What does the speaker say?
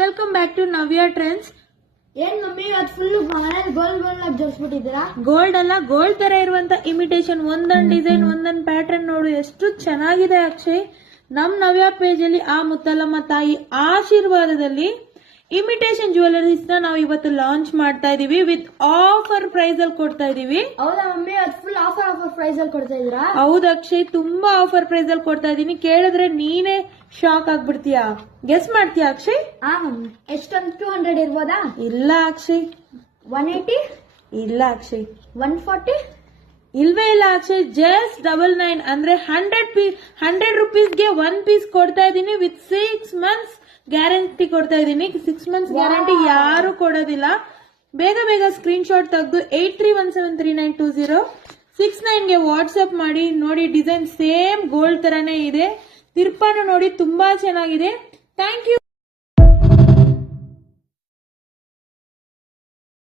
Welcome back to Navya trends. ಏನ್ mummy ಅದು full ಮನೇಲಿ ಗೋಲ್ಡ್ ಆಗಿ ಜೋಡಿಸ್ಬಿಟ್ಟಿದ್ದೀರಾ? ಗೋಲ್ಡ್ ಅಲ್ಲ, ಗೋಲ್ಡ್ ತರ ಇರುವಂತ ಇಮಿಟೇಷನ್, ಒಂದೊಂದ್ ಡಿಸೈನ್ ಒಂದೊಂದ್ ಪ್ಯಾಟರ್ನ್ ನೋಡು ಎಷ್ಟು ಚೆನ್ನಾಗಿದೆ ಅಕ್ಷಯ್. ನಮ್ ನವ್ಯ ಪೇಜ್ ಅಲ್ಲಿ ಆ ಮುತ್ತಲಮ್ಮ ತಾಯಿ ಆಶೀರ್ವಾದದಲ್ಲಿ ಇಮಿಟೇಷನ್ ಜ್ಯುವೆಲರೀಸ್ ನ ನಾವು ಇವತ್ತು ಲಾಂಚ್ ಮಾಡ್ತಾ ಇದೀವಿ. ವಿತ್ ಆಫರ್ ಪ್ರೈಸ್ ಅಲ್ಲಿ ಕೊಡ್ತಾ ಇದೀವಿ. ಹೌದಾ ಮಮ್ಮಿ, ಅದು ಫುಲ್ ಆಫರ್ ಪ್ರೈಸ್ ಅಲ್ಲಿ ಕೊಡ್ತಾ ಇದೀರಾ? ಹೌದು ಅಕ್ಷಯ್, ತುಂಬಾ ಆಫರ್ ಪ್ರೈಸ್ ಅಲ್ಲಿ ಕೊಡ್ತಾ ಇದೀನಿ. ಕೇಳಿದ್ರೆ ನೀನೇ ಶಾಕ್ ಆಗ್ಬಿಡ್ತೀಯಾ. ಗೆಸ್ ಮಾಡ್ತೀಯಾ ಅಕ್ಷಯ್? ಹಾ ಮಮ್ಮಿ, ಎಷ್ಟೊಂದು 200 ಇರ್ಬೋದಾ? ಇಲ್ಲ ಅಕ್ಷಯ್. 180? ಇಲ್ಲ ಅಕ್ಷಯ್. 140? ಇಲ್ವೇ ಇಲ್ಲ ಅಕ್ಷಯ್. ಜಸ್ಟ್ 99 ಅಂದ್ರೆ 100 ರುಪೀಸ್ಗೆ 1 ಪೀಸ್ ಕೊಡ್ತಾ ಇದೀನಿ. ವಿತ್ 6 ಮಂತ್ಸ್ ಗ್ಯಾರಂಟಿ ಕೊಡ್ತಾ ಇದೀನಿ. 6 ಮಂತ್ಸ್ ಗ್ಯಾರಂಟಿ ಯಾರು ಕೊಡೋದಿಲ್ಲ. ಬೇಗ ಬೇಗ ಸ್ಕ್ರೀನ್ ಶಾಟ್ ತೆಗೆದು 8317392069 ಗೆ ವಾಟ್ಸ್ಆಪ್ ಮಾಡಿ. ನೋಡಿ, ಡಿಸೈನ್ ಸೇಮ್ ಗೋಲ್ಡ್ ತರಾನೇ ಇದೆ. ತಿರ್ಪಾನು ನೋಡಿ ತುಂಬಾ ಚೆನ್ನಾಗಿದೆ. Thank you.